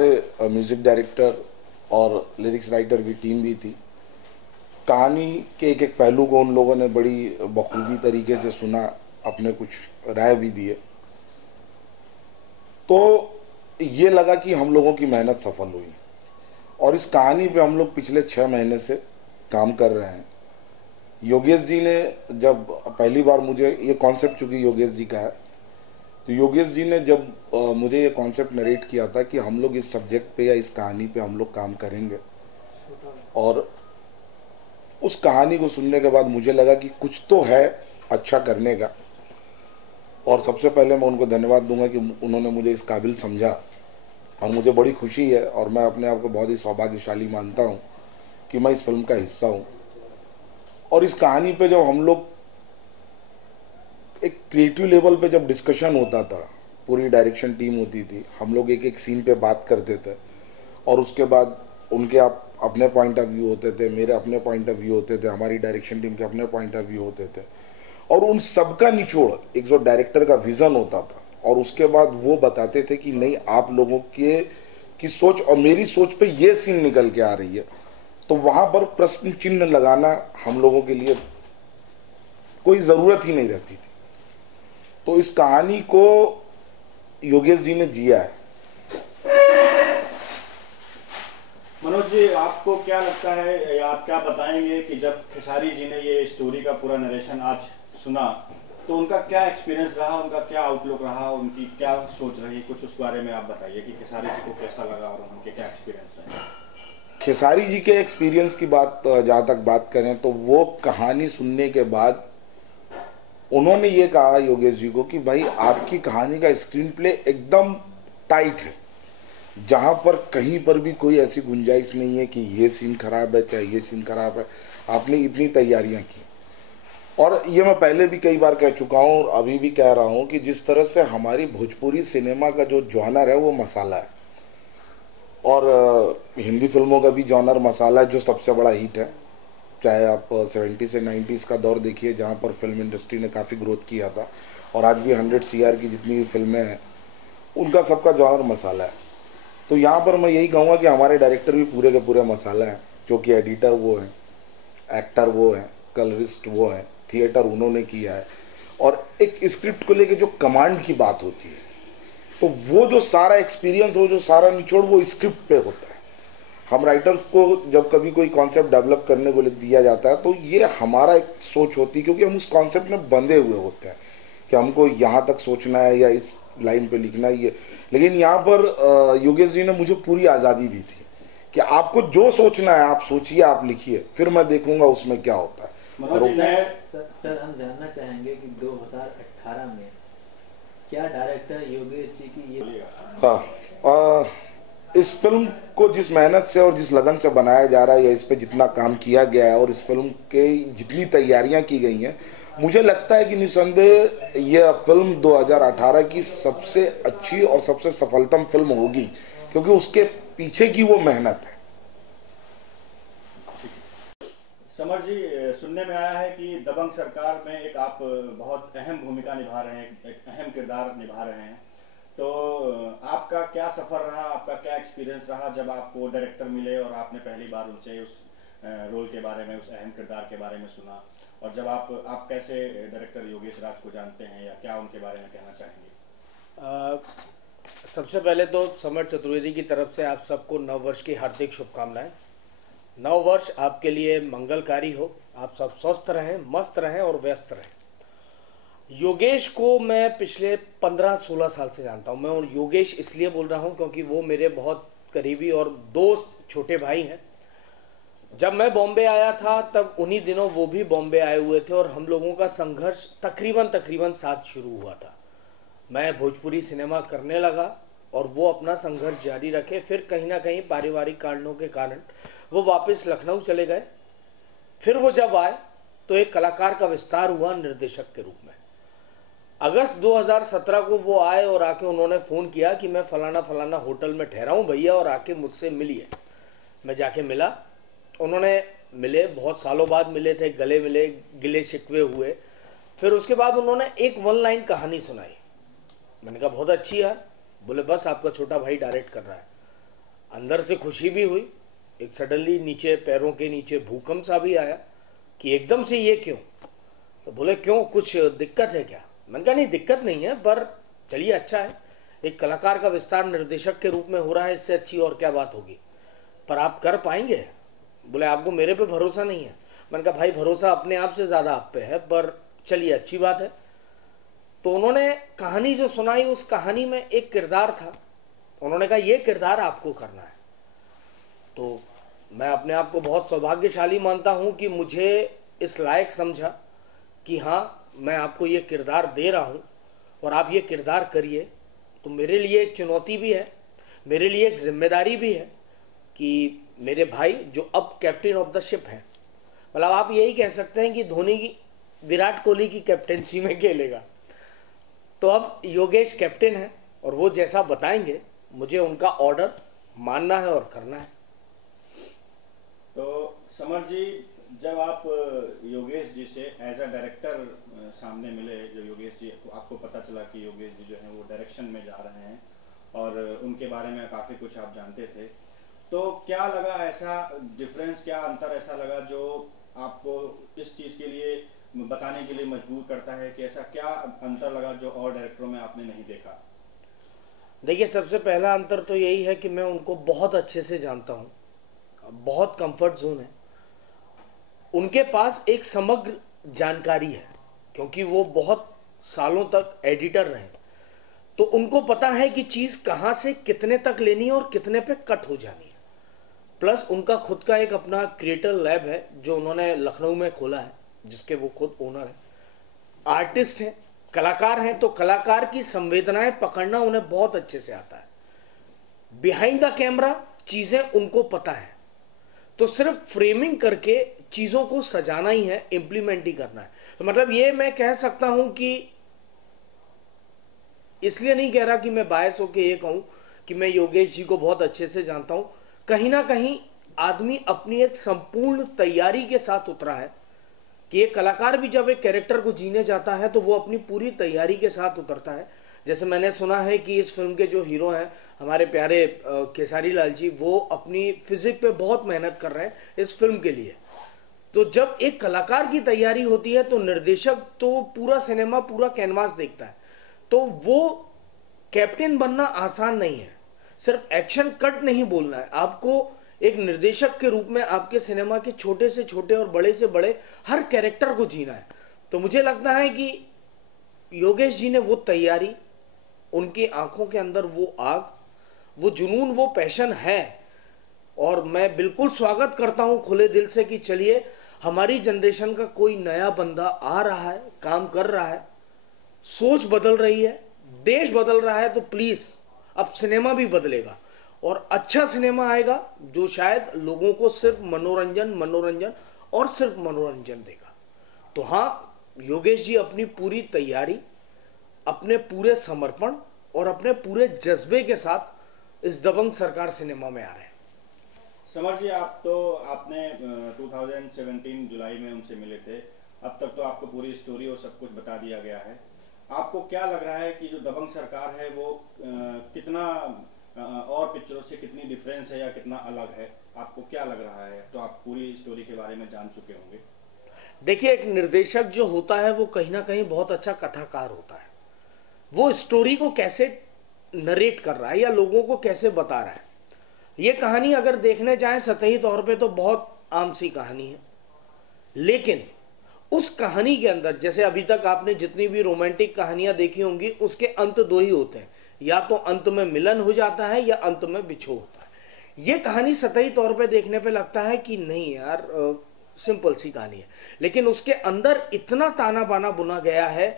हमारे music director और lyrics writer की टीम भी थी। कहानी के एक एक पहलू को उन लोगों ने बड़ी बखूबी तरीके से सुना, अपने कुछ राय भी दिए। तो ये लगा कि हम लोगों की मेहनत सफल हुई और इस कहानी पे हम लोग पिछले 6 महीने से काम कर रहे हैं। योगेश जी ने जब पहली बार मुझे ये कॉन्सेप्ट, चूँकि योगेश जी का है, तो योगेश जी ने जब मुझे ये कॉन्सेप्ट नरेट किया था कि हम लोग इस सब्जेक्ट पे या इस कहानी पे हम लोग काम करेंगे, और उस कहानी को सुनने के बाद मुझे लगा कि कुछ तो है अच्छा करने का। और सबसे पहले मैं उनको धन्यवाद दूंगा कि उन्होंने मुझे इस काबिल समझा, और मुझे बड़ी खुशी है और मैं अपने आप को बहुत ही सौभाग्यशाली मानता हूँ कि मैं इस फिल्म का हिस्सा हूँ। और इस कहानी पे जब हम लोग एक क्रिएटिव लेवल पे जब डिस्कशन होता था, पूरी डायरेक्शन टीम होती थी, हम लोग एक एक सीन पे बात करते थे और उसके बाद उनके अपने पॉइंट ऑफ व्यू होते थे, मेरे अपने पॉइंट ऑफ व्यू होते थे, हमारी डायरेक्शन टीम के अपने पॉइंट ऑफ व्यू होते थे, और उन सबका निचोड़ एक जो डायरेक्टर का विज़न होता था, और उसके बाद वो बताते थे कि नहीं, आप लोगों के की सोच और मेरी सोच पे ये सीन निकल के आ रही है। तो वहाँ पर प्रश्न चिन्ह लगाना हम लोगों के लिए कोई ज़रूरत ही नहीं रहती थी। तो इस कहानी को योगेश जी ने जिया है। मनोज जी, आपको क्या लगता है या आप क्या बताएंगे कि जब खेसारी जी ने ये स्टोरी का पूरा नरेशन आज सुना, तो उनका क्या एक्सपीरियंस रहा, उनका क्या आउटलुक रहा, उनकी क्या सोच रही, कुछ उस बारे में आप बताइए कि खेसारी जी को कैसा लगा और उनके क्या एक्सपीरियंस रहे। खेसारी जी के एक्सपीरियंस की बात जहाँ तक बात करें तो वो कहानी सुनने के बाद उन्होंने ये कहा योगेश जी को कि भाई आपकी कहानी का स्क्रीन प्ले एकदम टाइट है, जहाँ पर कहीं पर भी कोई ऐसी गुंजाइश नहीं है कि ये सीन खराब है चाहे ये सीन खराब है। आपने इतनी तैयारियां की, और ये मैं पहले भी कई बार कह चुका हूँ और अभी भी कह रहा हूँ कि जिस तरह से हमारी भोजपुरी सिनेमा का जो जॉनर है वो मसाला है, और हिंदी फिल्मों का भी जॉनर मसाला है जो सबसे बड़ा हिट है। चाहे आप 70 से 90s का दौर देखिए जहाँ पर फिल्म इंडस्ट्री ने काफ़ी ग्रोथ किया था, और आज भी 100 CR की जितनी भी फिल्में हैं उनका सबका जॉनर मसाला है। तो यहाँ पर मैं यही कहूँगा कि हमारे डायरेक्टर भी पूरे के पूरे मसाला हैं, क्योंकि एडिटर वो हैं, एक्टर वो हैं, कलरिस्ट वो हैं, थिएटर उन्होंने किया है, और एक स्क्रिप्ट को लेके जो कमांड की बात होती है, तो वो जो सारा एक्सपीरियंस, वो जो सारा निचोड़ वो स्क्रिप्ट पे होता है। हम राइटर्स को जब कभी कोई कॉन्सेप्ट डेवलप करने को दिया जाता है तो ये हमारा एक सोच होती है, क्योंकि हम उस कॉन्सेप्ट में बंधे हुए होते हैं कि हमको यहाँ तक सोचना है या इस लाइन पे लिखना है ये। लेकिन यहाँ पर योगेश जी ने मुझे पूरी आज़ादी दी थी कि आपको जो सोचना है आप सोचिए, आप लिखिए, फिर मैं देखूंगा उसमें क्या होता है। और सर हम जानना चाहेंगे कि 2018 में क्या डायरेक्टर योगेश जी की ये हाँ, इस फिल्म को जिस मेहनत से और जिस लगन से बनाया जा रहा है या इस पे जितना काम किया गया है और इस फिल्म के जितनी तैयारियां की गई हैं, मुझे लगता है कि निस्संदेह यह फिल्म 2018 की सबसे अच्छी और सबसे सफलतम फिल्म होगी, क्योंकि उसके पीछे की वो मेहनत है। समर जी, सुनने में आया है कि दबंग सरकार में एक आप बहुत अहम भूमिका निभा रहे हैं, एक अहम किरदार निभा रहे हैं, तो आपका क्या सफ़र रहा, आपका क्या एक्सपीरियंस रहा जब आपको डायरेक्टर मिले और आपने पहली बार उनसे उस रोल के बारे में, उस अहम किरदार के बारे में सुना, और जब आप कैसे डायरेक्टर योगेश राज को जानते हैं या क्या उनके बारे में कहना चाहेंगे? सबसे पहले तो समर चतुर्वेदी की तरफ से आप सबको नववर्ष की हार्दिक शुभकामनाएं। नव वर्ष आपके लिए मंगलकारी हो, आप सब स्वस्थ रहें, मस्त रहें और व्यस्त रहें। योगेश को मैं पिछले 15-16 साल से जानता हूँ। मैं और योगेश इसलिए बोल रहा हूँ क्योंकि वो मेरे बहुत करीबी और दोस्त छोटे भाई हैं। जब मैं बॉम्बे आया था तब उन्हीं दिनों वो भी बॉम्बे आए हुए थे और हम लोगों का संघर्ष तकरीबन साथ शुरू हुआ था। मैं भोजपुरी सिनेमा करने लगा और वो अपना संघर्ष जारी रखे। फिर कहीं ना कहीं पारिवारिक कारणों के कारण वो वापस लखनऊ चले गए। फिर वो जब आए तो एक कलाकार का विस्तार हुआ निर्देशक के रूप में। अगस्त 2017 को वो आए और आके उन्होंने फ़ोन किया कि मैं फलाना होटल में ठहरा हूँ भैया और आके मुझसे मिलिए। मैं जाके मिला, उन्होंने मिले, बहुत सालों बाद मिले थे, गले मिले, गिले शिकवे हुए। फिर उसके बाद उन्होंने एक 1 लाइन कहानी सुनाई। मैंने कहा बहुत अच्छी यार। बोले बस आपका छोटा भाई डायरेक्ट कर रहा है। अंदर से खुशी भी हुई, एक सडनली नीचे पैरों के नीचे भूकंप सा भी आया कि एकदम से ये क्यों। तो बोले क्यों, कुछ दिक्कत है क्या? मैंने कहा नहीं दिक्कत नहीं है, पर चलिए अच्छा है, एक कलाकार का विस्तार निर्देशक के रूप में हो रहा है, इससे अच्छी और क्या बात होगी, पर आप कर पाएंगे? बोले आपको मेरे पे भरोसा नहीं है। मैंने कहा भाई भरोसा अपने आप से ज़्यादा आप पे है, पर चलिए अच्छी बात है। तो उन्होंने कहानी जो सुनाई, उस कहानी में एक किरदार था, उन्होंने कहा ये किरदार आपको करना है। तो मैं अपने आप को बहुत सौभाग्यशाली मानता हूँ कि मुझे इस लायक समझा कि हाँ मैं आपको ये किरदार दे रहा हूँ और आप ये किरदार करिए। तो मेरे लिए एक चुनौती भी है, मेरे लिए एक जिम्मेदारी भी है कि मेरे भाई जो अब कैप्टन ऑफ द शिप हैं, मतलब आप यही कह सकते हैं कि धोनी की, विराट कोहली की कैप्टनसी में खेलेगा। तो अब योगेश कैप्टन है और वो जैसा बताएंगे मुझे उनका ऑर्डर मानना है और करना है। तो समर जी, जब आप योगेश जी से एज अ डायरेक्टर सामने मिले, जो योगेश जी आपको पता चला कि योगेश जी जो हैं वो डायरेक्शन में जा रहे हैं और उनके बारे में काफ़ी कुछ आप जानते थे, तो क्या लगा, ऐसा डिफरेंस, क्या अंतर ऐसा लगा जो आपको इस चीज़ के लिए बताने के लिए मजबूर करता है कि ऐसा क्या अंतर लगा जो और डायरेक्टरों में आपने नहीं देखा? देखिए सबसे पहला अंतर तो यही है कि मैं उनको बहुत अच्छे से जानता हूँ, बहुत कंफर्ट जोन है, उनके पास एक समग्र जानकारी है क्योंकि वो बहुत सालों तक एडिटर रहे, तो उनको पता है कि चीज़ कहाँ से कितने तक लेनी है और कितने पे कट हो जानी है। प्लस उनका खुद का एक अपना क्रिएटर लैब है जो उन्होंने लखनऊ में खोला है, जिसके वो खुद ओनर है। आर्टिस्ट हैं, कलाकार हैं, तो कलाकार की संवेदनाएं पकड़ना उन्हें बहुत अच्छे से आता है। बिहाइंड द कैमरा चीज़ें उनको पता है, तो सिर्फ फ्रेमिंग करके चीज़ों को सजाना ही है, इम्प्लीमेंट ही करना है। तो मतलब ये मैं कह सकता हूं कि, इसलिए नहीं कह रहा कि मैं बायस होकर ये कहूं कि मैं योगेश जी को बहुत अच्छे से जानता हूं, कहीं ना कहीं आदमी अपनी एक संपूर्ण तैयारी के साथ उतरा है कि एक कलाकार भी जब एक कैरेक्टर को जीने जाता है तो वो अपनी पूरी तैयारी के साथ उतरता है। जैसे मैंने सुना है कि इस फिल्म के जो हीरो हैं हमारे प्यारे केसारी लाल जी, वो अपनी फिजिक पे बहुत मेहनत कर रहे हैं इस फिल्म के लिए। तो जब एक कलाकार की तैयारी होती है तो निर्देशक तो पूरा सिनेमा, पूरा कैनवास देखता है, तो वो कैप्टन बनना आसान नहीं है। सिर्फ एक्शन कट नहीं बोलना है, आपको एक निर्देशक के रूप में आपके सिनेमा के छोटे से छोटे और बड़े से बड़े हर कैरेक्टर को जीना है। तो मुझे लगता है कि योगेश जी ने वो तैयारी, उनकी आंखों के अंदर वो आग, वो जुनून, वो पैशन है, और मैं बिल्कुल स्वागत करता हूं खुले दिल से कि चलिए हमारी जनरेशन का कोई नया बंदा आ रहा है, काम कर रहा है, सोच बदल रही है, देश बदल रहा है, तो प्लीज अब सिनेमा भी बदलेगा और अच्छा सिनेमा आएगा जो शायद लोगों को सिर्फ मनोरंजन और सिर्फ मनोरंजन देगा। तो हाँ, योगेश जी अपनी पूरी तैयारी, अपने पूरे समर्पण और अपने पूरे जज्बे के साथ इस दबंग सरकार सिनेमा में आ रहे हैं। समर जी, आपने 2017 जुलाई में उनसे मिले थे, अब तक तो आपको पूरी स्टोरी और सब कुछ बता दिया गया है। आपको क्या लग रहा है कि जो दबंग सरकार है वो कितना और पिक्चरों से कितनी डिफरेंस है या कितना अलग है, आपको क्या लग रहा है? तो आप पूरी स्टोरी के बारे में जान चुके होंगे। देखिए, एक निर्देशक जो होता है वो कहीं ना कहीं बहुत अच्छा कथाकार होता है। वो स्टोरी को कैसे नरेट कर रहा है या लोगों को कैसे बता रहा है। ये कहानी अगर देखने जाएं सतही तौर पे तो बहुत आम सी कहानी है, लेकिन उस कहानी के अंदर, जैसे अभी तक आपने जितनी भी रोमांटिक कहानियां देखी होंगी, उसके अंत दो ही होते हैं, या तो अंत में मिलन हो जाता है या अंत में बिछो होता है। ये कहानी सतही तौर पे देखने पे लगता है कि नहीं यार, सिंपल सी कहानी है, लेकिन उसके अंदर इतना ताना बाना बुना गया है,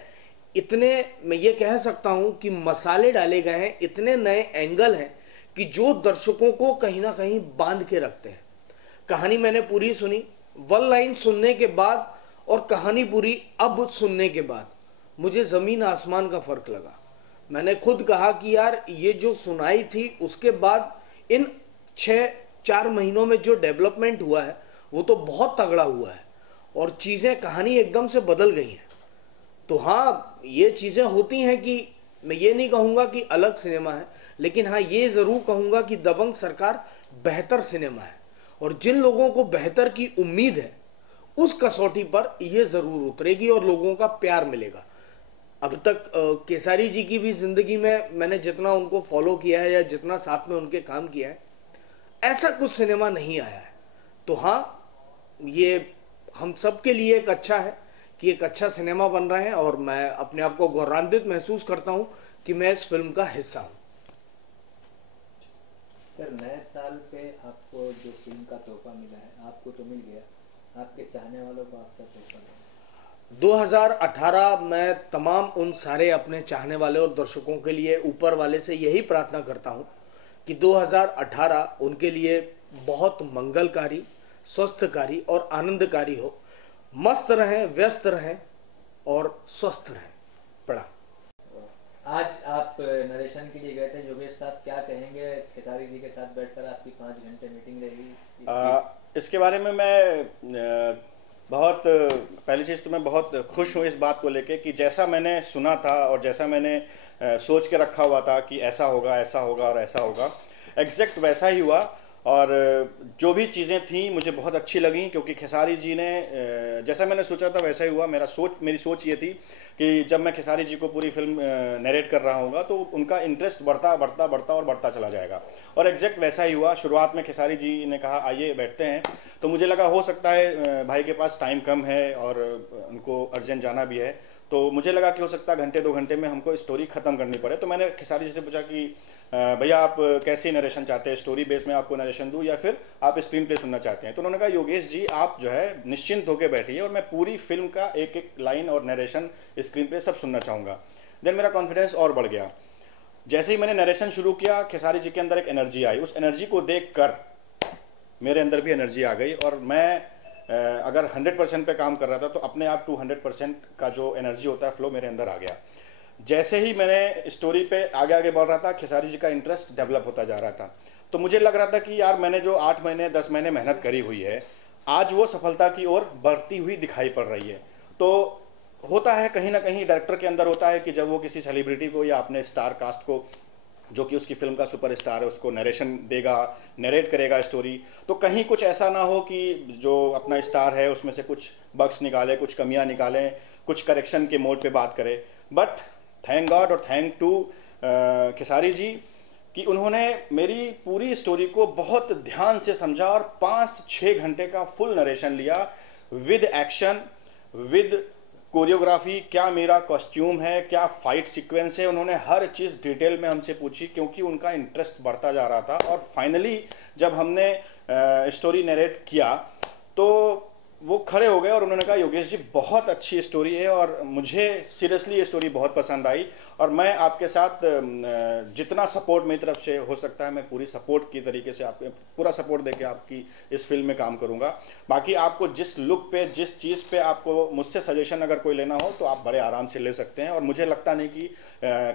इतने, मैं ये कह सकता हूं कि मसाले डाले गए हैं, इतने नए एंगल हैं कि जो दर्शकों को कहीं ना कहीं बांध के रखते हैं। कहानी मैंने पूरी सुनी, वन लाइन सुनने के बाद और कहानी पूरी अब सुनने के बाद मुझे जमीन आसमान का फर्क लगा। मैंने खुद कहा कि यार ये जो सुनाई थी उसके बाद इन 6-4 महीनों में जो डेवलपमेंट हुआ है वो तो बहुत तगड़ा हुआ है और चीज़ें, कहानी एकदम से बदल गई हैं। तो हाँ, ये चीज़ें होती हैं कि मैं ये नहीं कहूँगा कि अलग सिनेमा है, लेकिन हाँ ये ज़रूर कहूँगा कि दबंग सरकार बेहतर सिनेमा है, और जिन लोगों को बेहतर की उम्मीद है उस कसौटी पर ये ज़रूर उतरेगी और लोगों का प्यार मिलेगा। अब तक केसारी जी की भी ज़िंदगी में मैंने जितना उनको फॉलो किया है या जितना साथ में उनके काम किया है, ऐसा कुछ सिनेमा नहीं आया है। तो हाँ, ये हम सब के लिए एक अच्छा है कि एक अच्छा सिनेमा बन रहा है, और मैं अपने आप को गौरवान्वित महसूस करता हूँ कि मैं इस फिल्म का हिस्सा हूँ। सर, नए साल पे आपको जो फिल्म का तोहफा मिला है, आपको तो मिल गया, आपके चाहने वालों को आपका तोहफा मिला? 2018 में तमाम उन सारे अपने चाहने वाले और दर्शकों के लिए ऊपर वाले से यही प्रार्थना करता हूं कि 2018 उनके लिए बहुत मंगलकारी, स्वस्थकारी और आनंदकारी हो। मस्त रहें, व्यस्त रहें और स्वस्थ रहें। प्रणाम। आज आप नरेशन के लिए गए थे, योगेश साहब क्या कहेंगे? खेसारी जी के साथ बैठकर आपकी 5 घंटे मीटिंग रही, इसके बारे में मैं बहुत, पहली चीज़ तो मैं बहुत खुश हूँ इस बात को लेके कि जैसा मैंने सुना था और जैसा मैंने सोच के रखा हुआ था कि ऐसा होगा और ऐसा होगा, एग्जैक्ट वैसा ही हुआ। और जो भी चीज़ें थी मुझे बहुत अच्छी लगी, क्योंकि खेसारी जी ने जैसा मैंने सोचा था वैसा ही हुआ। मेरी सोच ये थी कि जब मैं खेसारी जी को पूरी फिल्म नरेट कर रहा हूँगा तो उनका इंटरेस्ट बढ़ता चला जाएगा, और एग्जैक्ट वैसा ही हुआ। शुरुआत में खेसारी जी ने कहा आइए बैठते हैं, तो मुझे लगा हो सकता है भाई के पास टाइम कम है और उनको अर्जेंट जाना भी है, तो मुझे लगा कि हो सकता है घंटे 2 घंटे में हमको स्टोरी ख़त्म करनी पड़े। तो मैंने खेसारी जी से पूछा कि भैया आप कैसे नरेशन चाहते हैं, स्टोरी बेस में आपको नरेशन दूं या फिर आप स्क्रीन प्ले सुनना चाहते हैं? तो उन्होंने कहा योगेश जी आप जो है निश्चिंत होकर बैठिए और मैं पूरी फिल्म का एक एक लाइन और नरेशन, स्क्रीन प्ले सब सुनना चाहूँगा। देन मेरा कॉन्फिडेंस और बढ़ गया। जैसे ही मैंने नरेशन शुरू किया, खेसारी जी के अंदर एक एनर्जी आई, उस एनर्जी को देख कर मेरे अंदर भी एनर्जी आ गई, और मैं अगर 100% पे काम कर रहा था तो अपने आप 200% का जो एनर्जी होता है फ्लो मेरे अंदर आ गया। जैसे ही मैंने स्टोरी पे आगे बढ़ रहा था, खेसारी जी का इंटरेस्ट डेवलप होता जा रहा था, तो मुझे लग रहा था कि यार मैंने जो 8 महीने 10 महीने मेहनत करी हुई है, आज वो सफलता की ओर बढ़ती हुई दिखाई पड़ रही है। तो होता है कहीं ना कहीं डायरेक्टर के अंदर होता है कि जब वो किसी सेलिब्रिटी को या अपने स्टार कास्ट को, जो कि उसकी फिल्म का सुपरस्टार है, उसको नरेशन देगा, नरेट करेगा स्टोरी, तो कहीं कुछ ऐसा ना हो कि जो अपना स्टार है उसमें से कुछ बग्स निकाले, कुछ कमियां निकालें, कुछ करेक्शन के मोड पे बात करे। बट थैंक गॉड और थैंक टू खेसारी जी कि उन्होंने मेरी पूरी स्टोरी को बहुत ध्यान से समझा और 5-6 घंटे का फुल नरेशन लिया, विद एक्शन, विद कोरियोग्राफी, क्या मेरा कॉस्ट्यूम है, क्या फाइट सीक्वेंस है, उन्होंने हर चीज़ डिटेल में हमसे पूछी, क्योंकि उनका इंटरेस्ट बढ़ता जा रहा था। और फाइनली जब हमने स्टोरी नरेट किया तो वो खड़े हो गए और उन्होंने कहा योगेश जी बहुत अच्छी स्टोरी है और मुझे सीरियसली ये स्टोरी बहुत पसंद आई, और मैं आपके साथ जितना सपोर्ट मेरी तरफ से हो सकता है मैं पूरी सपोर्ट की तरीके से आपके पूरा सपोर्ट देके आपकी इस फिल्म में काम करूंगा। बाकी आपको जिस लुक पे, जिस चीज़ पे आपको मुझसे सजेशन अगर कोई लेना हो तो आप बड़े आराम से ले सकते हैं, और मुझे लगता नहीं कि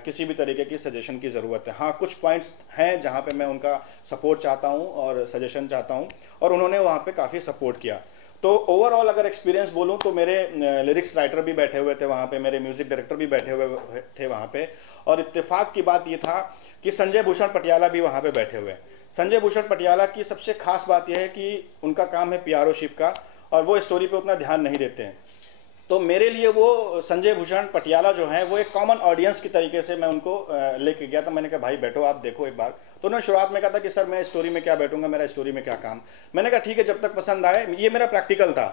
किसी भी तरीके की सजेशन की ज़रूरत है। हाँ, कुछ पॉइंट्स हैं जहाँ पर मैं उनका सपोर्ट चाहता हूँ और सजेशन चाहता हूँ, और उन्होंने वहाँ पर काफ़ी सपोर्ट किया। तो ओवरऑल अगर एक्सपीरियंस बोलूं तो मेरे लिरिक्स राइटर भी बैठे हुए थे वहाँ पे, मेरे म्यूजिक डायरेक्टर भी बैठे हुए थे वहाँ पे, और इत्तेफाक की बात ये था कि संजय भूषण पटियाला भी वहाँ पे बैठे हुए। संजय भूषण पटियाला की सबसे खास बात यह है कि उनका काम है PRO शिप का, और वो स्टोरी पे उतना ध्यान नहीं देते हैं। तो मेरे लिए वो संजय भूषण पटियाला जो हैं वो एक कॉमन ऑडियंस की तरीके से मैं उनको लेके गया था। मैंने कहा भाई बैठो, आप देखो एक बार। तो उन्होंने शुरुआत में कहा था कि सर मैं स्टोरी में क्या बैठूंगा, मेरा स्टोरी में क्या काम। मैंने कहा ठीक है, जब तक पसंद आए, ये मेरा प्रैक्टिकल था,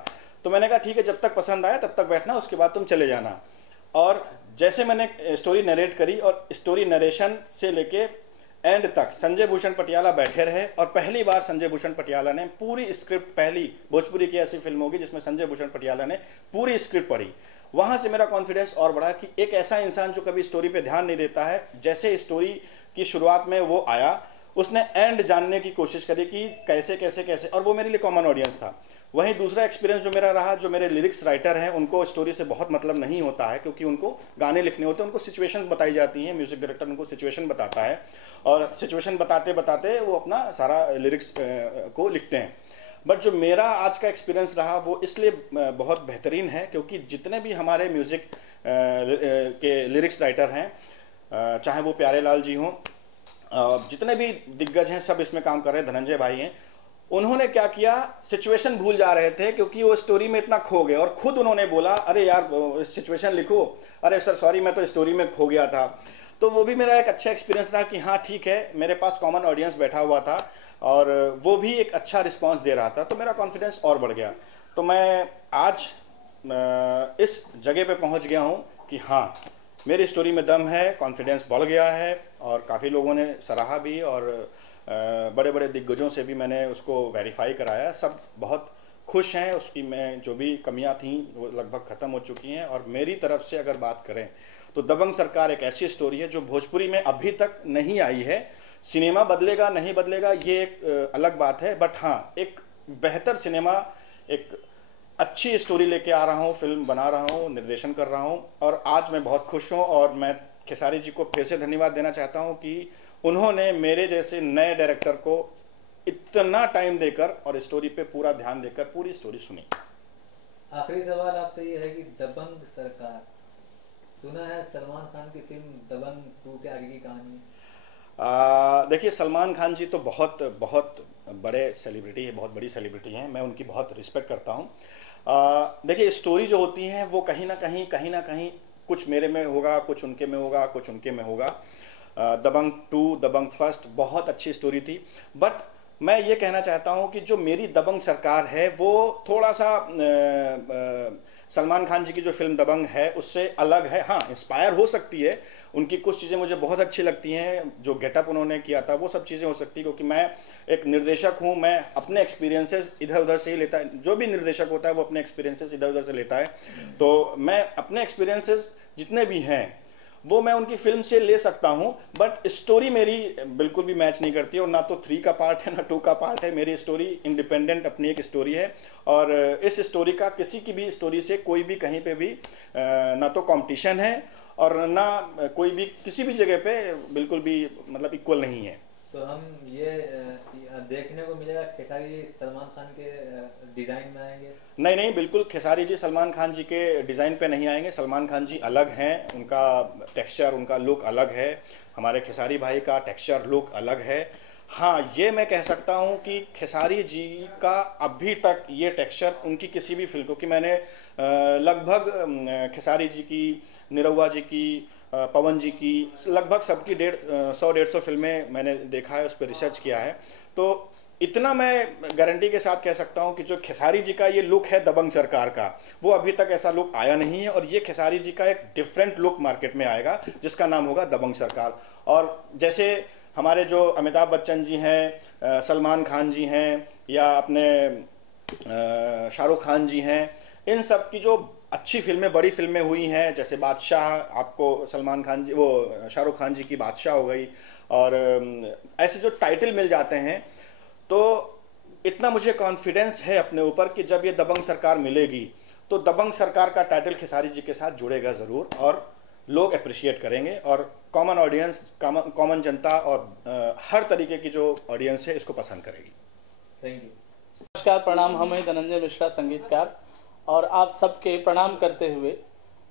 तो मैंने कहा ठीक है जब तक पसंद आए तब तक बैठना, उसके बाद तुम चले जाना। और जैसे मैंने स्टोरी नरेट करी और स्टोरी नरेशन से लेके एंड तक संजय भूषण पटियाला बैठे रहे, और पहली बार संजय भूषण पटियाला ने पूरी स्क्रिप्ट, पहली भोजपुरी की ऐसी फिल्म होगी जिसमें संजय भूषण पटियाला ने पूरी स्क्रिप्ट पढ़ी। वहाँ से मेरा कॉन्फिडेंस और बढ़ा कि एक ऐसा इंसान जो कभी स्टोरी पे ध्यान नहीं देता है, जैसे स्टोरी की शुरुआत में वो आया, उसने एंड जानने की कोशिश करी कि कैसे कैसे कैसे, और वो मेरे लिए कॉमन ऑडियंस था। वहीं दूसरा एक्सपीरियंस जो मेरा रहा, जो मेरे लिरिक्स राइटर हैं उनको स्टोरी से बहुत मतलब नहीं होता है, क्योंकि उनको गाने लिखने होते हैं, उनको सिचुएशन बताई जाती हैं, म्यूजिक डायरेक्टर उनको सिचुएशन बताता है, और सिचुएशन बताते बताते वो अपना सारा लिरिक्स को लिखते हैं। बट जो मेरा आज का एक्सपीरियंस रहा वो इसलिए बहुत बेहतरीन है क्योंकि जितने भी हमारे म्यूज़िक के लिरिक्स राइटर हैं, चाहे वो प्यारेलाल जी हों, जितने भी दिग्गज हैं सब इसमें काम कर रहे हैं, धनंजय भाई हैं, उन्होंने क्या किया, सिचुएशन भूल जा रहे थे क्योंकि वो स्टोरी में इतना खो गए, और खुद उन्होंने बोला अरे यार सिचुएशन लिखो, अरे सर सॉरी मैं तो स्टोरी में खो गया था। तो वो भी मेरा एक अच्छा एक्सपीरियंस रहा कि हाँ ठीक है, मेरे पास कॉमन ऑडियंस बैठा हुआ था और वो भी एक अच्छा रिस्पांस दे रहा था, तो मेरा कॉन्फिडेंस और बढ़ गया। तो मैं आज इस जगह पे पहुंच गया हूं कि हाँ मेरी स्टोरी में दम है, कॉन्फिडेंस बढ़ गया है, और काफ़ी लोगों ने सराहा भी, और बड़े बड़े दिग्गजों से भी मैंने उसको वेरीफाई कराया, सब बहुत खुश हैं। उसकी मैं जो भी कमियां थीं वो लगभग ख़त्म हो चुकी हैं। और मेरी तरफ से अगर बात करें तो दबंग सरकार एक ऐसी स्टोरी है जो भोजपुरी में अभी तक नहीं आई है। सिनेमा बदलेगा नहीं बदलेगा ये एक अलग बात है, बट हाँ एक बेहतर सिनेमा, एक अच्छी स्टोरी लेके आ रहा हूँ, फिल्म बना रहा हूँ, निर्देशन कर रहा हूँ, और आज मैं बहुत खुश हूँ। और मैं खेसारी जी को फिर से धन्यवाद देना चाहता हूँ कि उन्होंने मेरे जैसे नए डायरेक्टर को इतना टाइम देकर और स्टोरी पे पूरा ध्यान देकर पूरी स्टोरी सुनी। आखिरी सवाल आपसे ये है कि दबंग सरकार, सुना है सलमान खान की फिल्म दबंग 2 के आगे की कहानी है? देखिए सलमान खान जी तो बहुत बहुत बड़े सेलिब्रिटी है, बहुत बड़ी सेलिब्रिटी हैं, मैं उनकी बहुत रिस्पेक्ट करता हूँ। देखिए स्टोरी जो होती हैं वो कहीं ना कहीं कुछ मेरे में होगा, कुछ उनके में होगा, कुछ उनके में होगा। दबंग 2, दबंग फर्स्ट बहुत अच्छी स्टोरी थी, बट मैं ये कहना चाहता हूँ कि जो मेरी दबंग सरकार है वो थोड़ा सा सलमान खान जी की जो फिल्म दबंग है उससे अलग है। हाँ इंस्पायर हो सकती है, उनकी कुछ चीज़ें मुझे बहुत अच्छी लगती हैं, जो गेटअप उन्होंने किया था वो सब चीज़ें हो सकती है, क्योंकि मैं एक निर्देशक हूँ, मैं अपने एक्सपीरियंसेस इधर उधर से ही लेता है। जो भी निर्देशक होता है वो अपने एक्सपीरियंसेस इधर उधर से लेता है, तो मैं अपने एक्सपीरियंसेस जितने भी हैं वो मैं उनकी फिल्म से ले सकता हूं, बट स्टोरी मेरी बिल्कुल भी मैच नहीं करती, और ना तो 3 का पार्ट है ना 2 का पार्ट है। मेरी स्टोरी इंडिपेंडेंट अपनी एक स्टोरी है, और इस स्टोरी का किसी की भी स्टोरी से कोई भी कहीं पे भी ना तो कंपटीशन है और ना कोई भी किसी भी जगह पे बिल्कुल भी मतलब इक्वल नहीं है। तो हम ये देखने को मिलेगा खेसारी जी सलमान खान के डिजाइन में आएंगे? नहीं, बिल्कुल खेसारी जी सलमान खान जी के डिज़ाइन पे नहीं आएंगे। सलमान खान जी अलग हैं, उनका टेक्सचर, उनका लुक अलग है। हमारे खेसारी भाई का टेक्सचर लुक अलग है। हाँ ये मैं कह सकता हूँ कि खेसारी जी का अभी तक ये टेक्सचर उनकी किसी भी फिल्म, क्योंकि मैंने लगभग खेसारी जी की, निरहुआ जी की, पवन जी की, लगभग सबकी 100-150 फिल्में मैंने देखा है, उस पर रिसर्च किया है। तो इतना मैं गारंटी के साथ कह सकता हूं कि जो खेसारी जी का ये लुक है दबंग सरकार का, वो अभी तक ऐसा लुक आया नहीं है, और ये खेसारी जी का एक डिफरेंट लुक मार्केट में आएगा जिसका नाम होगा दबंग सरकार। और जैसे हमारे जो अमिताभ बच्चन जी हैं, सलमान खान जी हैं, या अपने शाहरुख खान जी हैं, इन सब की जो अच्छी फिल्में, बड़ी फिल्में हुई हैं, जैसे बादशाह, आपको सलमान खान जी, वो शाहरुख खान जी की बादशाह हो गई, और ऐसे जो टाइटल मिल जाते हैं, तो इतना मुझे कॉन्फिडेंस है अपने ऊपर कि जब ये दबंग सरकार मिलेगी तो दबंग सरकार का टाइटल खेसारी जी के साथ जुड़ेगा ज़रूर, और लोग अप्रिशिएट करेंगे, और कॉमन ऑडियंस, कॉमन जनता और हर तरीके की जो ऑडियंस है इसको पसंद करेगी। Thank you. नमस्कार, प्रणाम। हम हैं धनंजय मिश्रा, संगीतकार, और आप सबके प्रणाम करते हुए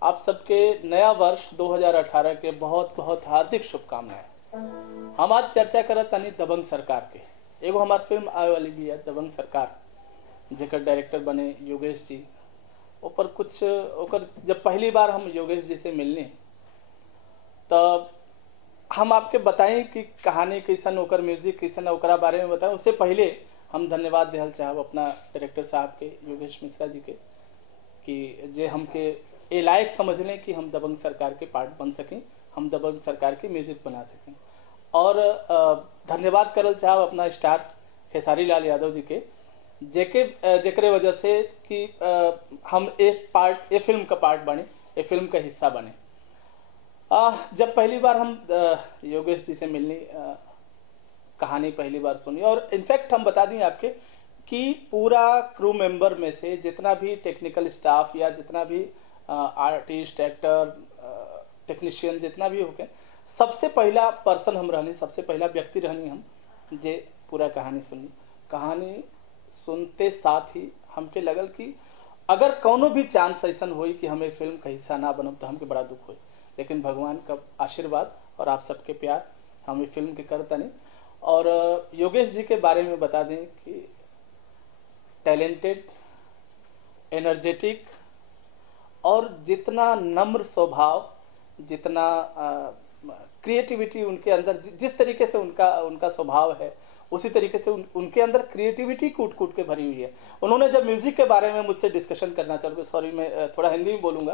आप सबके नया वर्ष 2018 के बहुत बहुत हार्दिक शुभकामनाएं। हम आज चर्चा करत तनी दबंग सरकार के। एगो हमार फिल्म आए वाली भी है दबंग सरकार, जेकर डायरेक्टर बने योगेश जी। ऊपर कुछ ओकर जब पहली बार हम योगेश जी से मिलने तब हम आपके बताएं कि कहानी कैसन, ओकर म्यूजिक कैसन, ओकरा बारे में बताएं। उससे पहले हम धन्यवाद देहल चाहब अपना डायरेक्टर साहब के, योगेश मिश्रा जी के, कि जे हमके ए लायक समझ लें कि हम दबंग सरकार के पार्ट बन सकें, हम दबंग सरकार के म्यूजिक बना सकें। और धन्यवाद करल चाहब अपना स्टार खेसारी लाल यादव जी के, जेकरे वजह से कि हम ए फिल्म का पार्ट बने, ए फिल्म का हिस्सा बने। जब पहली बार हम योगेश जी से मिलने, कहानी पहली बार सुनी, और इनफैक्ट हम बता दें आपके कि पूरा क्रू मेंबर में से जितना भी टेक्निकल स्टाफ या जितना भी आर्टिस्ट, एक्टर, टेक्नीशियन जितना भी हो गए, सबसे पहला पर्सन हम रहनी, सबसे पहला व्यक्ति रहनी हम जे पूरा कहानी सुनी। कहानी सुनते साथ ही हमके लगल कि अगर कोनो भी चांस ऐसा होई कि हमें फिल्म का हिस्सा ना बनब तो हमके बड़ा दुख होई, लेकिन भगवान का आशीर्वाद और आप सबके प्यार हम ये फिल्म के करतनी। और योगेश जी के बारे में बता दें कि टैलेंटेड, एनर्जेटिक और जितना नम्र स्वभाव, जितना क्रिएटिविटी उनके अंदर, जिस तरीके से उनका स्वभाव है उसी तरीके से उनके अंदर क्रिएटिविटी कूट कूट के भरी हुई है। उन्होंने जब म्यूज़िक के बारे में मुझसे डिस्कशन करना चाहूँगा, सॉरी मैं थोड़ा हिंदी में बोलूँगा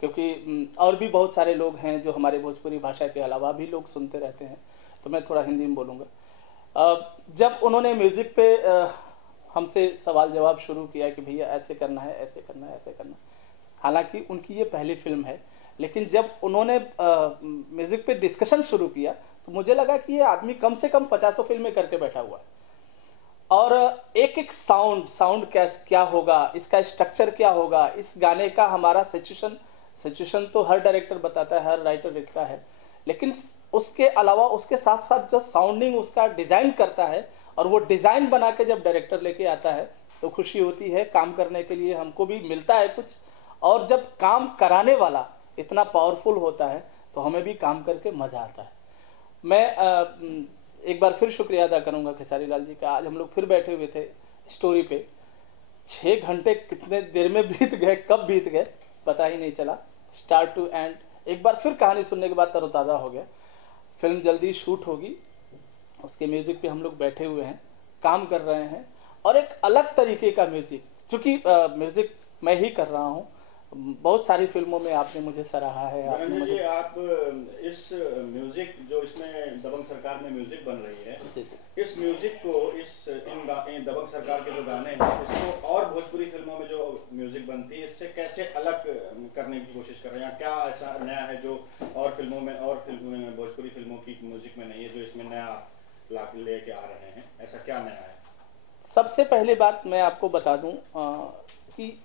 क्योंकि और भी बहुत सारे लोग हैं जो हमारे भोजपुरी भाषा के अलावा भी लोग सुनते रहते हैं, तो मैं थोड़ा हिंदी में बोलूँगा। जब उन्होंने म्यूज़िक पे हमसे सवाल जवाब शुरू किया कि भैया ऐसे करना है, ऐसे करना है, ऐसे करना है, हालांकि उनकी ये पहली फिल्म है, लेकिन जब उन्होंने म्यूज़िक पे डिस्कशन शुरू किया तो मुझे लगा कि ये आदमी कम से कम 50 फिल्में करके बैठा हुआ है और एक एक साउंड क्या होगा, इसका स्ट्रक्चर क्या होगा, इस गाने का हमारा सिचुएशन तो हर डायरेक्टर बताता है, हर राइटर लिखता है, लेकिन उसके अलावा उसके साथ साथ जो साउंडिंग उसका डिज़ाइन करता है और वो डिज़ाइन बना के जब डायरेक्टर लेके आता है तो खुशी होती है। काम करने के लिए हमको भी मिलता है कुछ, और जब काम कराने वाला इतना पावरफुल होता है तो हमें भी काम करके मज़ा आता है। मैं एक बार फिर शुक्रिया अदा करूंगा खेसारी लाल जी का। आज हम लोग फिर बैठे हुए थे स्टोरी पे, 6 घंटे कितने देर में बीत गए, कब बीत गए पता ही नहीं चला, स्टार्ट टू एंड। एक बार फिर कहानी सुनने के बाद तरोताज़ा हो गया। फिल्म जल्दी शूट होगी, उसके म्यूज़िक पे हम लोग बैठे हुए हैं, काम कर रहे हैं, और एक अलग तरीके का म्यूज़िक, चूँकि म्यूज़िक मैं ही कर रहा हूँ, बहुत सारी फिल्मों में आपने मुझे सराहा है। आपने मुझे आप इस म्यूजिक जो इसमें दबंग सरकार में म्यूजिक बन रही है, इस म्यूजिक को इन दबंग सरकार के जो गाने हैं इसको और भोजपुरी फिल्मों में जो म्यूजिक बनती है इससे कैसे अलग करने की कोशिश कर रहे हैं? क्या ऐसा नया है जो और फिल्मों में भोजपुरी फिल्मों की म्यूजिक में नहीं है, जो इसमें नया लेके आ रहे हैं? ऐसा क्या नया है? सबसे पहले बात मैं आपको बता दूं कि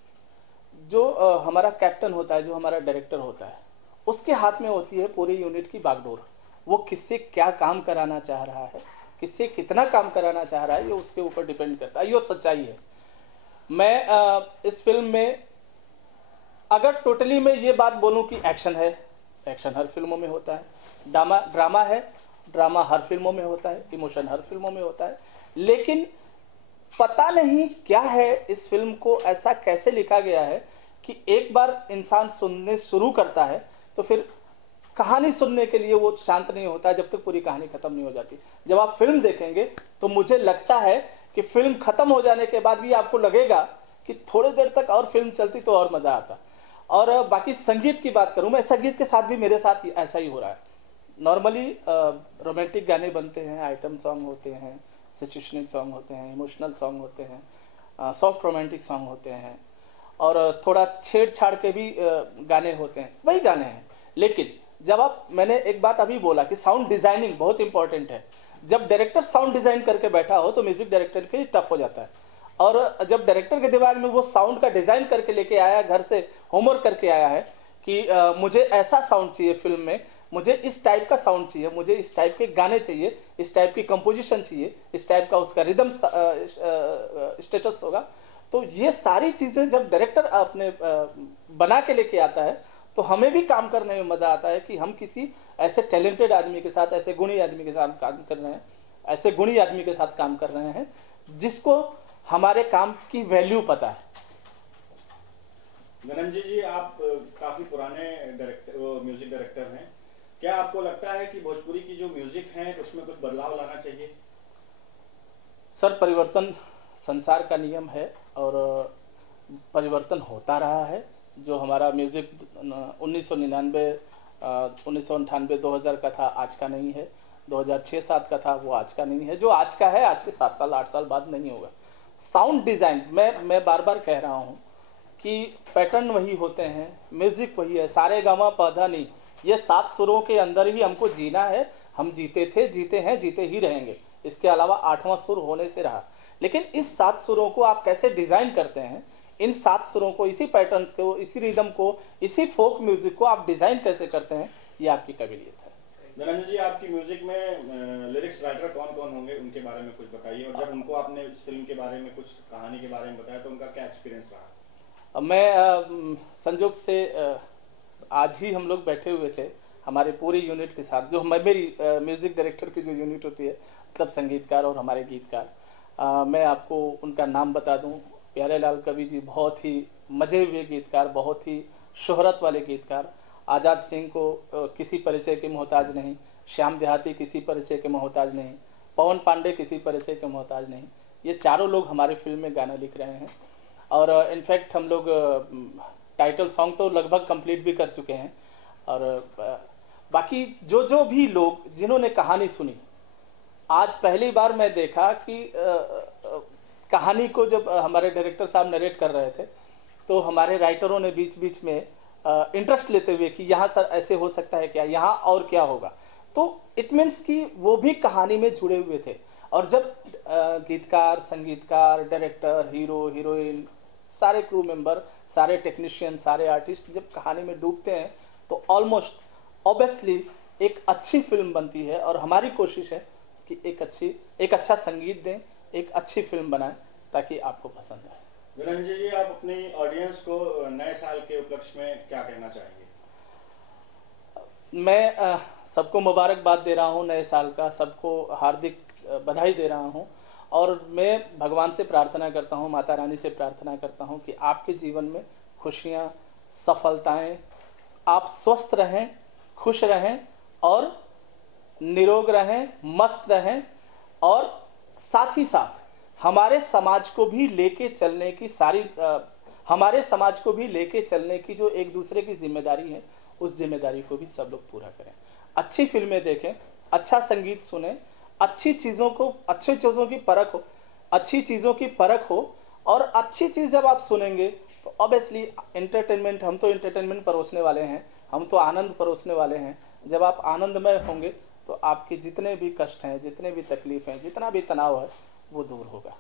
जो हमारा कैप्टन होता है, जो हमारा डायरेक्टर होता है, उसके हाथ में होती है पूरी यूनिट की बागडोर। वो किससे क्या काम कराना चाह रहा है, किससे कितना काम कराना चाह रहा है, ये उसके ऊपर डिपेंड करता है। ये सच्चाई है। मैं इस फिल्म में अगर टोटली मैं ये बात बोलूं कि एक्शन है, एक्शन हर फिल्मों में होता है, ड्रामा है, ड्रामा हर फिल्मों में होता है, इमोशन हर फिल्मों में होता है, लेकिन पता नहीं क्या है इस फिल्म को ऐसा कैसे लिखा गया है कि एक बार इंसान सुनने शुरू करता है तो फिर कहानी सुनने के लिए वो शांत नहीं होता जब तक पूरी कहानी खत्म नहीं हो जाती। जब आप फिल्म देखेंगे तो मुझे लगता है कि फिल्म खत्म हो जाने के बाद भी आपको लगेगा कि थोड़ी देर तक और फिल्म चलती तो और मज़ा आता। और बाकी संगीत की बात करूँ मैं, संगीत के साथ भी मेरे साथ ऐसा ही हो रहा है। नॉर्मली रोमांटिक गाने बनते हैं, आइटम सॉन्ग होते हैं, सिचुएशनिक सॉन्ग होते हैं, इमोशनल सॉन्ग होते हैं, सॉफ्ट रोमांटिक सॉन्ग होते हैं, और थोड़ा छेड़छाड़ के भी गाने होते हैं, वही गाने हैं। लेकिन जब मैंने एक बात अभी बोला कि साउंड डिज़ाइनिंग बहुत इंपॉर्टेंट है। जब डायरेक्टर साउंड डिज़ाइन करके बैठा हो तो म्यूज़िक डायरेक्टर के लिए टफ हो जाता है, और जब डायरेक्टर के दिमाग में वो साउंड का डिज़ाइन करके लेके आया, घर से होमवर्क करके आया है कि मुझे ऐसा साउंड चाहिए फिल्म में, मुझे इस टाइप का साउंड चाहिए, मुझे इस टाइप के गाने चाहिए, इस टाइप की कंपोजिशन चाहिए, इस टाइप का उसका रिदम स्टेटस होगा, तो ये सारी चीज़ें जब डायरेक्टर अपने बना के लेके आता है तो हमें भी काम करने में मज़ा आता है कि हम किसी ऐसे टैलेंटेड आदमी के साथ, ऐसे गुणी आदमी के साथ काम कर रहे हैं, ऐसे गुणी आदमी के साथ काम कर रहे हैं जिसको हमारे काम की वैल्यू पता है। धनंजय जी, आप काफ़ी पुराने म्यूजिक डायरेक्टर हैं, क्या आपको लगता है कि भोजपुरी की जो म्यूजिक है उसमें कुछ बदलाव लाना चाहिए? सर, परिवर्तन संसार का नियम है और परिवर्तन होता रहा है। जो हमारा म्यूज़िक 1999, 1998, 2000 का था, आज का नहीं है। 2006-07 का था, वो आज का नहीं है। जो आज का है, आज के 7 साल 8 साल बाद नहीं होगा। साउंड डिज़ाइन मैं बार बार कह रहा हूँ कि पैटर्न वही होते हैं, म्यूज़िक वही है, सारे गामा पौधा नहीं। ये 7 सुरों के अंदर ही हमको जीना है। हम जीते थे, जीते हैं, जीते ही रहेंगे। इसके अलावा 8वां सुर होने से रहा। लेकिन इस 7 सुरों को आप कैसे डिज़ाइन करते हैं, इन 7 सुरों को, इसी पैटर्न्स को, इसी रिदम को, इसी फोक म्यूज़िक को आप डिज़ाइन कैसे करते हैं, ये आपकी काबिलियत है। धनंजय जी, आपकी म्यूजिक में लिरिक्स राइटर कौन कौन होंगे, उनके बारे में कुछ बताइए। और जब उनको आपने इस फिल्म के बारे में, कुछ कहानी के बारे में बताया तो उनका क्या एक्सपीरियंस रहा? मैं संजोग से आज ही हम लोग बैठे हुए थे हमारे पूरी यूनिट के साथ, जो मेरी म्यूज़िक डायरेक्टर की जो यूनिट होती है, मतलब संगीतकार और हमारे गीतकार। मैं आपको उनका नाम बता दूं, प्यारे लाल कवि जी बहुत ही मजे हुए गीतकार, बहुत ही शोहरत वाले गीतकार। आज़ाद सिंह को किसी परिचय के मोहताज नहीं, श्याम देहाती किसी परिचय के मोहताज नहीं, पवन पांडे किसी परिचय के मोहताज नहीं। ये चारों लोग हमारे फिल्म में गाना लिख रहे हैं और इनफैक्ट हम लोग टाइटल सॉन्ग तो लगभग कंप्लीट भी कर चुके हैं। और बाकी जो भी लोग जिन्होंने कहानी सुनी, आज पहली बार मैं देखा कि कहानी को जब हमारे डायरेक्टर साहब नरेट कर रहे थे तो हमारे राइटरों ने बीच बीच में इंटरेस्ट लेते हुए कि यहाँ सर ऐसे हो सकता है क्या, यहाँ और क्या होगा, तो इट मीन्स कि वो भी कहानी में जुड़े हुए थे। और जब गीतकार, संगीतकार, डायरेक्टर, हीरो, हीरोइन, सारे क्रू मेंबर, सारे टेक्नीशियन, सारे आर्टिस्ट जब कहानी में डूबते हैं तो ऑलमोस्ट ऑब्वियसली एक अच्छी फिल्म बनती है। और हमारी कोशिश है कि एक अच्छा संगीत दें, एक अच्छी फिल्म बनाएं ताकि आपको पसंद आए। विरंजन जी, आप अपनी ऑडियंस को नए साल के उपलक्ष्य में क्या कहना चाहेंगे? मैं सबको मुबारकबाद दे रहा हूँ नए साल का, सबको हार्दिक बधाई दे रहा हूँ। और मैं भगवान से प्रार्थना करता हूँ, माता रानी से प्रार्थना करता हूँ कि आपके जीवन में खुशियाँ, सफलताएं, आप स्वस्थ रहें, खुश रहें और निरोग रहें, मस्त रहें। और साथ ही साथ हमारे समाज को भी लेके चलने की हमारे समाज को भी लेके चलने की जो एक दूसरे की जिम्मेदारी है, उस जिम्मेदारी को भी सब लोग पूरा करें। अच्छी फिल्में देखें, अच्छा संगीत सुने, अच्छी चीज़ों की परख हो, अच्छी चीज़ों की परख हो। और अच्छी चीज़ जब आप सुनेंगे तो ऑब्वियसली एंटरटेनमेंट, हम तो एंटरटेनमेंट परोसने वाले हैं, हम तो आनंद परोसने वाले हैं। जब आप आनंदमय होंगे तो आपके जितने भी कष्ट हैं, जितने भी तकलीफ हैं, जितना भी तनाव है, वो दूर होगा।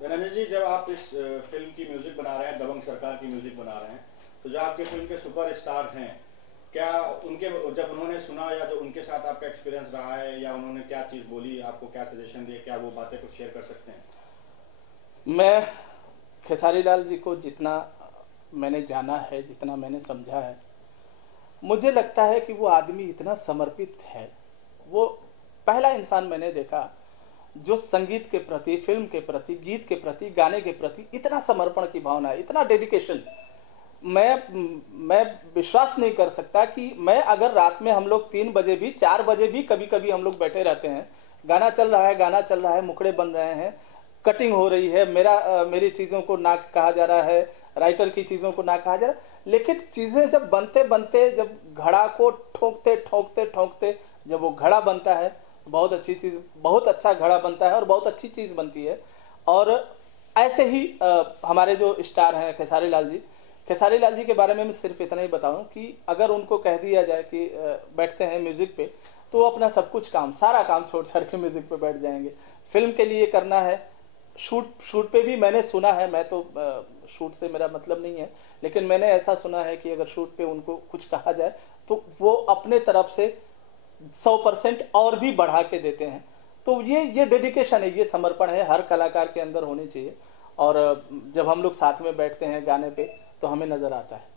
विरंजन जी, जब आप इस फिल्म की म्यूजिक बना रहे हैं, दबंग सरकार की म्यूजिक बना रहे हैं, तो जो आपके फिल्म के सुपरस्टार हैं, क्या जब उन्होंने सुना या जो उनके साथ आपका एक्सपीरियंस रहा है, या उन्होंने क्या चीज़ बोली, आपको क्या सजेशन दिए, क्या वो बातें कुछ शेयर कर सकते हैं? मैं खेसारी लाल जी को जितना मैंने जाना है, जितना मैंने समझा है, मुझे लगता है कि वो आदमी इतना समर्पित है। वो पहला इंसान मैंने देखा जो संगीत के प्रति, फिल्म के प्रति, गीत के प्रति, गाने के प्रति इतना समर्पण की भावना है, इतना डेडिकेशन। मैं विश्वास नहीं कर सकता कि मैं अगर रात में हम लोग 3 बजे भी, 4 बजे भी कभी कभी हम लोग बैठे रहते हैं, गाना चल रहा है, मुखड़े बन रहे हैं, कटिंग हो रही है, मेरी चीज़ों को ना कहा जा रहा है, राइटर की चीज़ों को ना कहा जा रहा है, लेकिन चीज़ें जब बनते बनते, जब घड़ा को ठोकते जब वो घड़ा बनता है, बहुत अच्छी चीज़, बहुत अच्छा घड़ा बनता है और बहुत अच्छी चीज़ बनती है। और ऐसे ही हमारे जो स्टार हैं खेसारी लाल जी के बारे में मैं सिर्फ इतना ही बताऊं कि अगर उनको कह दिया जाए कि बैठते हैं म्यूज़िक पे, तो वो अपना सब कुछ काम, सारा काम छोड़ के म्यूज़िक पे बैठ जाएंगे। फिल्म के लिए करना है, शूट पे भी मैंने सुना है, मैं तो शूट से मेरा मतलब नहीं है, लेकिन मैंने ऐसा सुना है कि अगर शूट पे उनको कुछ कहा जाए तो वो अपने तरफ से 100% और भी बढ़ा के देते हैं। तो ये डेडिकेशन है, ये समर्पण है, हर कलाकार के अंदर होनी चाहिए। और जब हम लोग साथ में बैठते हैं गाने पे तो हमें नज़र आता है।